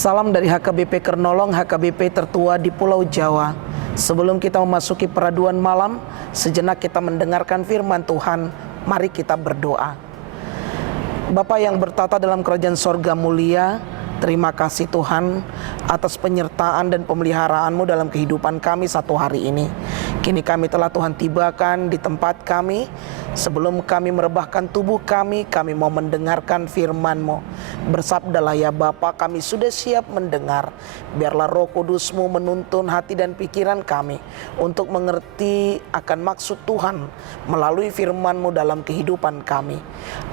Salam dari HKBP Kernolong, HKBP tertua di Pulau Jawa. Sebelum kita memasuki peraduan malam, sejenak kita mendengarkan firman Tuhan. Mari kita berdoa. Bapa yang bertata dalam kerajaan sorga mulia, terima kasih Tuhan atas penyertaan dan pemeliharaanmu dalam kehidupan kami satu hari ini. Kini kami telah Tuhan tibakan di tempat kami. Sebelum kami merebahkan tubuh kami mau mendengarkan firman-Mu. Bersabdalah ya Bapa, kami sudah siap mendengar. Biarlah Roh Kudus-Mu menuntun hati dan pikiran kami untuk mengerti akan maksud Tuhan melalui firman-Mu dalam kehidupan kami.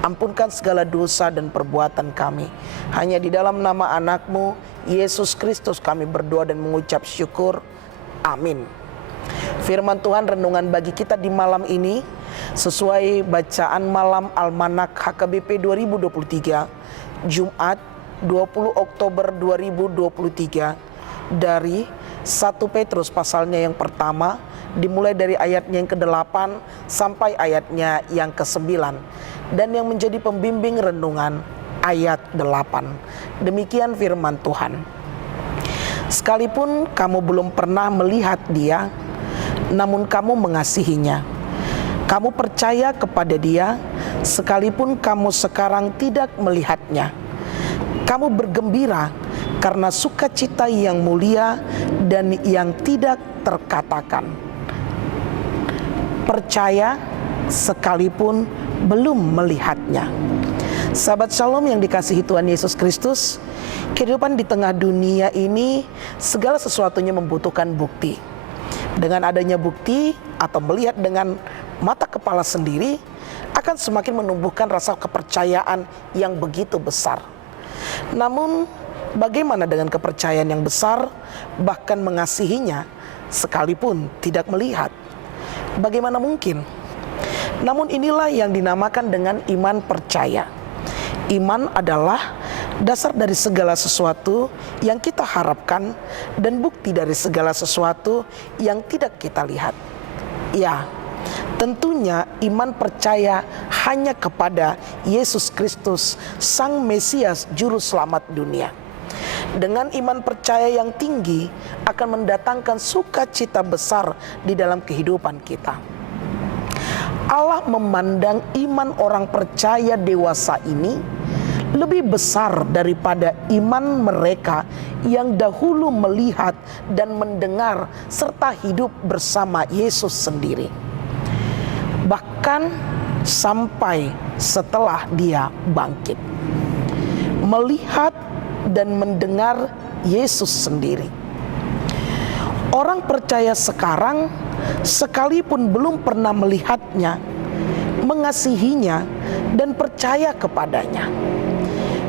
Ampunkan segala dosa dan perbuatan kami. Hanya di dalam nama anak-Mu, Yesus Kristus, kami berdoa dan mengucap syukur. Amin. Firman Tuhan renungan bagi kita di malam ini sesuai bacaan malam Almanak HKBP 2023, Jumat 20 Oktober 2023, dari 1 Petrus pasalnya yang pertama, dimulai dari ayatnya yang ke-8 sampai ayatnya yang ke-9, dan yang menjadi pembimbing renungan ayat 8. Demikian firman Tuhan. Sekalipun kamu belum pernah melihat Dia, namun kamu mengasihinya. Kamu percaya kepada Dia, sekalipun kamu sekarang tidak melihatnya. Kamu bergembira karena sukacita yang mulia dan yang tidak terkatakan. Percaya sekalipun belum melihatnya. Sahabat Shalom yang dikasihi Tuhan Yesus Kristus, kehidupan di tengah dunia ini segala sesuatunya membutuhkan bukti. Dengan adanya bukti atau melihat dengan mata kepala sendiri akan semakin menumbuhkan rasa kepercayaan yang begitu besar. Namun bagaimana dengan kepercayaan yang besar bahkan mengasihinya sekalipun tidak melihat? Bagaimana mungkin? Namun inilah yang dinamakan dengan iman percaya. Iman adalah dasar dari segala sesuatu yang kita harapkan dan bukti dari segala sesuatu yang tidak kita lihat. Ya, tentunya iman percaya hanya kepada Yesus Kristus, Sang Mesias Juru Selamat dunia. Dengan iman percaya yang tinggi akan mendatangkan sukacita besar di dalam kehidupan kita. Allah memandang iman orang percaya dewasa ini lebih besar daripada iman mereka yang dahulu melihat dan mendengar serta hidup bersama Yesus sendiri. Bahkan sampai setelah Dia bangkit. Melihat dan mendengar Yesus sendiri. Orang percaya sekarang sekalipun belum pernah melihatnya, mengasihinya dan percaya kepadanya.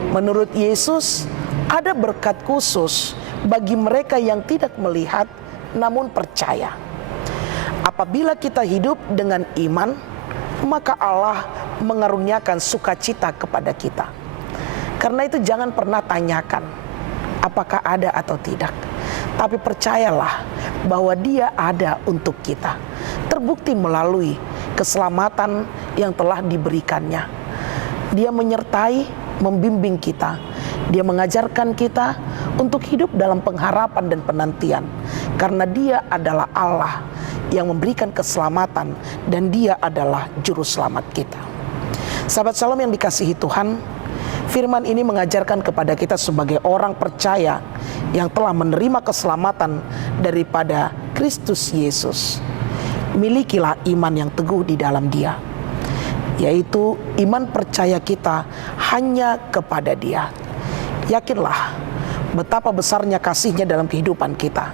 Menurut Yesus, ada berkat khusus bagi mereka yang tidak melihat namun percaya. Apabila kita hidup dengan iman, maka Allah mengaruniakan sukacita kepada kita. Karena itu jangan pernah tanyakan apakah ada atau tidak. Tapi percayalah bahwa Dia ada untuk kita. Terbukti melalui keselamatan yang telah diberikannya. Dia menyertai, membimbing kita. Dia mengajarkan kita untuk hidup dalam pengharapan dan penantian. Karena Dia adalah Allah yang memberikan keselamatan dan Dia adalah juru selamat kita. Sahabat Shalom yang dikasihi Tuhan, firman ini mengajarkan kepada kita sebagai orang percaya yang telah menerima keselamatan daripada Kristus Yesus. Milikilah iman yang teguh di dalam Dia, yaitu iman percaya kita hanya kepada Dia. Yakinlah betapa besarnya kasih-Nya dalam kehidupan kita,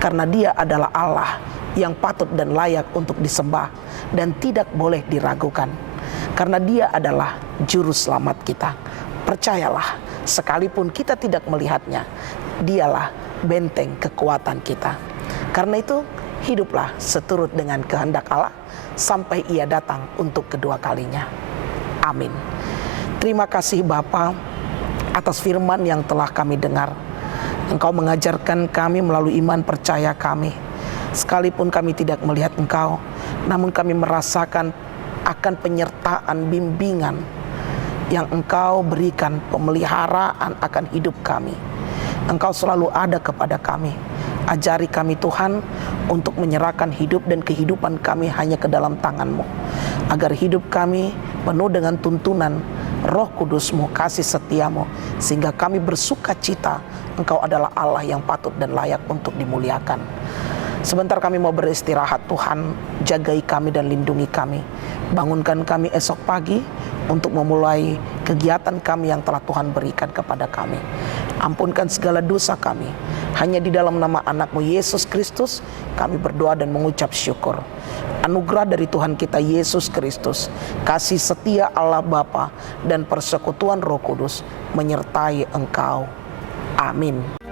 karena Dia adalah Allah yang patut dan layak untuk disembah dan tidak boleh diragukan, karena Dia adalah juru selamat kita. Percayalah, sekalipun kita tidak melihatnya, Dialah benteng kekuatan kita. Karena itu, hiduplah seturut dengan kehendak Allah sampai Ia datang untuk kedua kalinya. Amin. Terima kasih Bapa atas firman yang telah kami dengar. Engkau mengajarkan kami melalui iman percaya kami. Sekalipun kami tidak melihat Engkau, namun kami merasakan akan penyertaan bimbingan yang Engkau berikan, pemeliharaan akan hidup kami. Engkau selalu ada kepada kami. Ajari kami Tuhan untuk menyerahkan hidup dan kehidupan kami hanya ke dalam tangan-Mu, agar hidup kami penuh dengan tuntunan Roh Kudus-Mu, kasih setia-Mu, sehingga kami bersuka cita Engkau adalah Allah yang patut dan layak untuk dimuliakan. Sebentar kami mau beristirahat, Tuhan jagai kami dan lindungi kami. Bangunkan kami esok pagi untuk memulai kegiatan kami yang telah Tuhan berikan kepada kami. Ampunkan segala dosa kami. Hanya di dalam nama anak-Mu Yesus Kristus kami berdoa dan mengucap syukur. Anugerah dari Tuhan kita Yesus Kristus, kasih setia Allah Bapa dan persekutuan Roh Kudus menyertai engkau. Amin.